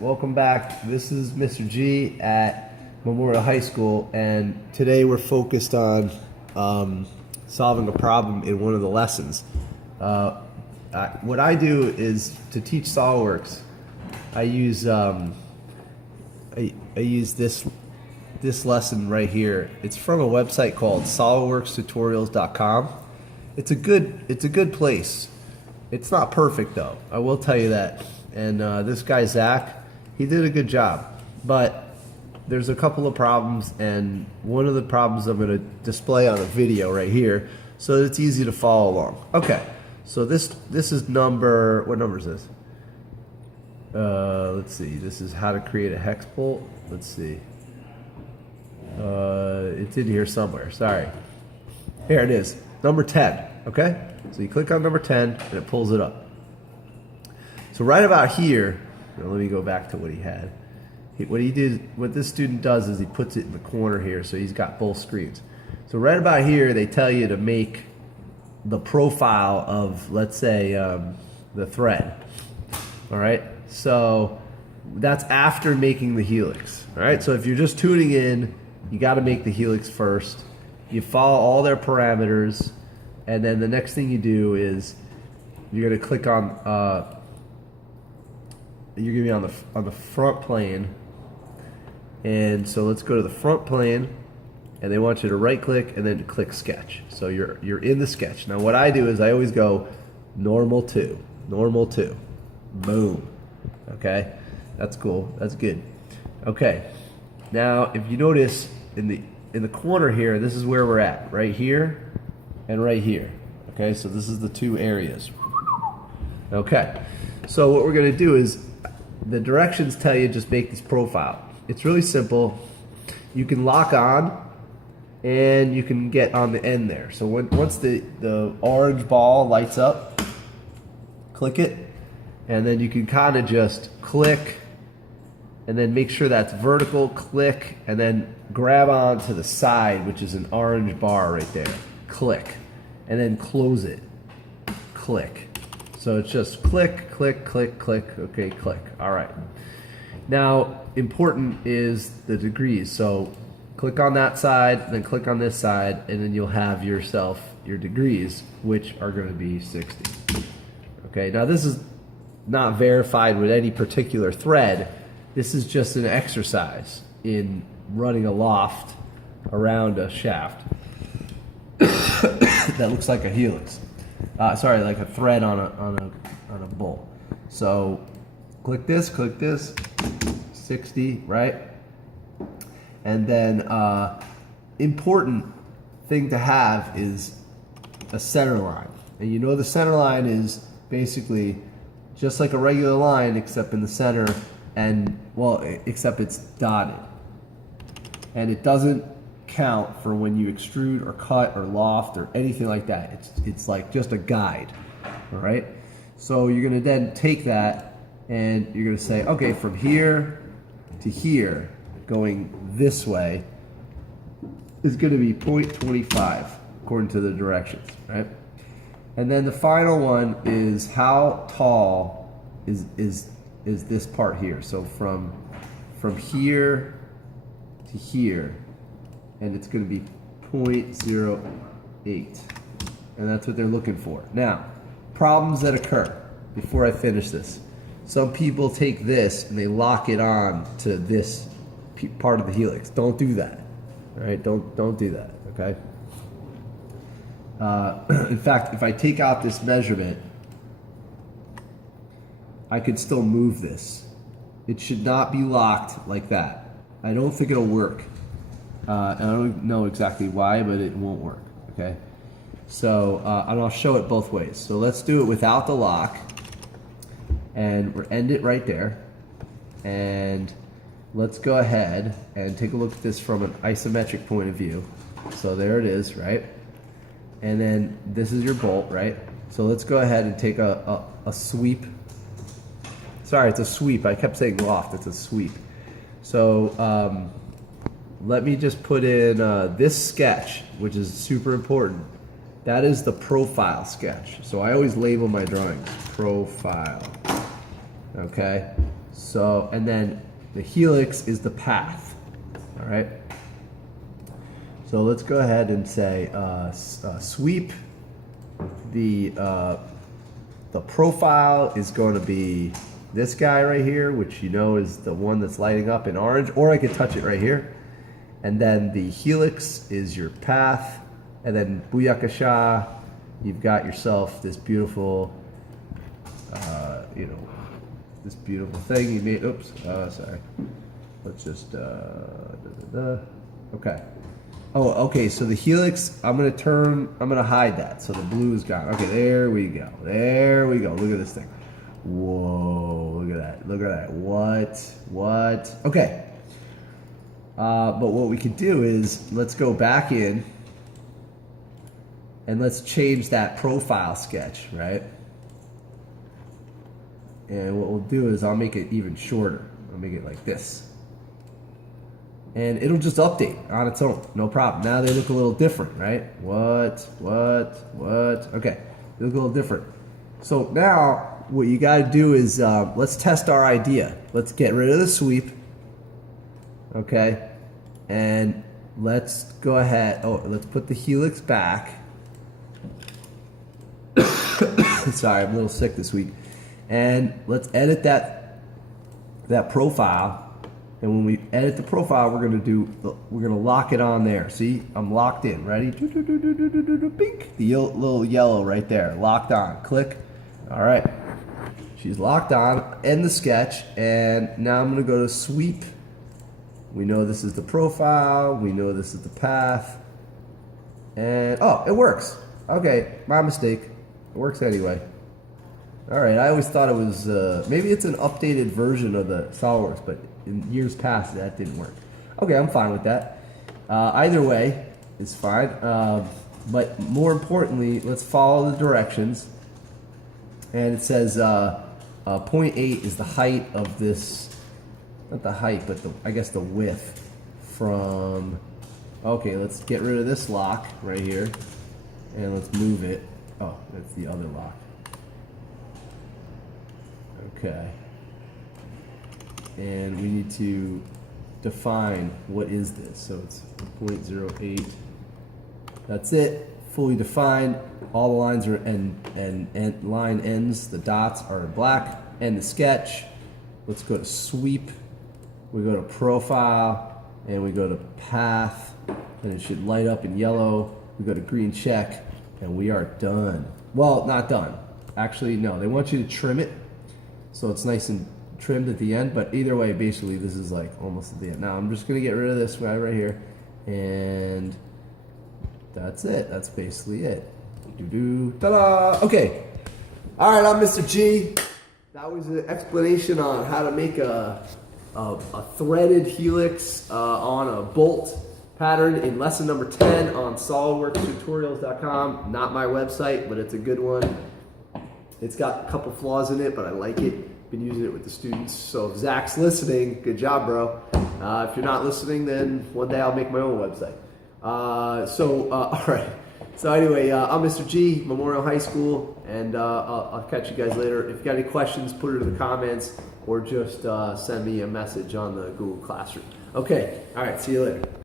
welcome back. This is Mr. G at Memorial High School, and today we're focused on solving a problem in one of the lessons. What I do is to teach Solidworks. I use this lesson right here. It's from a website called solidworkstutorials.com. It's a good place. It's not perfect though, I will tell you that. And this guy Zach, he did a good job, but there's a couple of problems, and one of the problems I'm going to display on a video right here so that it's easy to follow along. Okay, so this is number, what number is this? Let's see, this is how to create a hex bolt. Let's see, it's in here somewhere, sorry. Here it is, number 10, okay? So you click on number 10 and it pulls it up. So right about here, let me go back to what he had. What this student does is he puts it in the corner here, so he's got both screens. So right about here, they tell you to make the profile of, let's say, the thread. All right, so that's after making the helix. All right, so if you're just tuning in, you got to make the helix first. You follow all their parameters, and then the next thing you do is you're going to click on. You're going to be on the front plane, and so let's go to the front plane, and they want you to right click and then click sketch. So you're in the sketch. Now what I do is I always go normal 2, boom. Okay, that's cool, that's good. Okay, now if you notice in the corner here, this is where we're at, right here and right here. Okay, so this is the two areas. Okay, so what we're going to do is the directions tell you just make this profile. It's really simple. You can lock on and you can get on the end there. So once the orange ball lights up, click it, and then you can kind of just click and then make sure that's vertical, click, and then grab on to the side, which is an orange bar right there. Click, and then close it. Click. So it's just click, click, click, click, okay, click. All right. Now, important is the degrees. So click on that side, then click on this side, and then you'll have yourself your degrees, which are going to be 60. Okay, now this is not verified with any particular thread. This is just an exercise in running a loft around a shaft that looks like a helix. Sorry, like a thread on a bolt. So click this, 60, right? And then important thing to have is a center line. And you know the center line is basically just like a regular line except in the center, and well, except it's dotted. And it doesn't count for when you extrude or cut or loft or anything like that. It's like just a guide. All right, so you're going to then take that and you're going to say, okay, from here to here going this way is going to be 0.25 according to the directions, right? And then the final one is how tall is this part here. So from here to here, and it's going to be 0.08, and that's what they're looking for. Now, problems that occur before I finish this. Some people take this and they lock it on to this part of the helix. Don't do that. All right, don't do that. Okay. In fact, if I take out this measurement, I could still move this. It should not be locked like that. I don't think it'll work. And I don't know exactly why, but it won't work, okay? So, and I'll show it both ways. So let's do it without the lock, and we'll end it right there. And let's go ahead and take a look at this from an isometric point of view. So there it is, right? And then this is your bolt, right? So let's go ahead and take a sweep. Sorry, it's a sweep. I kept saying loft, it's a sweep. So, let me just put in this sketch, which is super important. That is the profile sketch. So I always label my drawings profile. Okay, So, and then the helix is the path. All right. So let's go ahead and say sweep. The profile is going to be this guy right here, which you know is the one that's lighting up in orange, or I could touch it right here. And then the helix is your path, and then Booyakasha, you've got yourself this beautiful, you know, this beautiful thing you made. Oops, sorry. Let's just, okay. Oh, okay, so the helix, I'm gonna hide that, so the blue is gone. Okay, there we go, look at this thing. Whoa, look at that, what? Okay, but what we could do is, let's go back in, and let's change that profile sketch, right? And what we'll do is, I'll make it even shorter. I'll make it like this. And it'll just update on its own, no problem. Now they look a little different, right? What? Okay, they look a little different. So now, what you gotta do is, let's test our idea. Let's get rid of the sweep, okay? And let's go ahead, let's put the helix back. Sorry, I'm a little sick this week. And let's edit that profile. And when we edit the profile, we're gonna lock it on there. See, I'm locked in. Ready? Bink. The little yellow right there, locked on. Click. All right. She's locked on. End the sketch. And now I'm gonna go to sweep. We know this is the profile. We know this is the path. And oh, it works. Okay, my mistake. It works anyway. All right. I always thought it was maybe it's an updated version of the SolidWorks, but in years past that didn't work. Okay, I'm fine with that. Either way is fine. But more importantly, let's follow the directions. And it says 0.8 is the height of this, not the height, but I guess the width from, okay, let's get rid of this lock right here. And let's move it. Oh, that's the other lock. Okay. And we need to define what is this. So it's 0.08. That's it. Fully defined. All the lines are and line ends. The dots are black. End the sketch. Let's go to sweep. We go to profile, and we go to path, and it should light up in yellow. We go to green check, and we are done. Well, not done. Actually, no. They want you to trim it, so it's nice and trimmed at the end, but either way, basically this is like almost at the end. Now I'm just gonna get rid of this guy right here, and that's it. That's basically it. Ta-da! Okay. All right, I'm Mr. G. That was an explanation on how to make a threaded helix on a bolt pattern in lesson number 10 on SolidWorksTutorials.com. Not my website, but it's a good one. It's got a couple flaws in it, but I like it. Been using it with the students. So if Zach's listening, good job, bro. If you're not listening, then one day I'll make my own website. All right. So anyway, I'm Mr. G, Memorial High School, and I'll catch you guys later. If you got any questions, put it in the comments, or just send me a message on the Google Classroom. Okay. All right. See you later.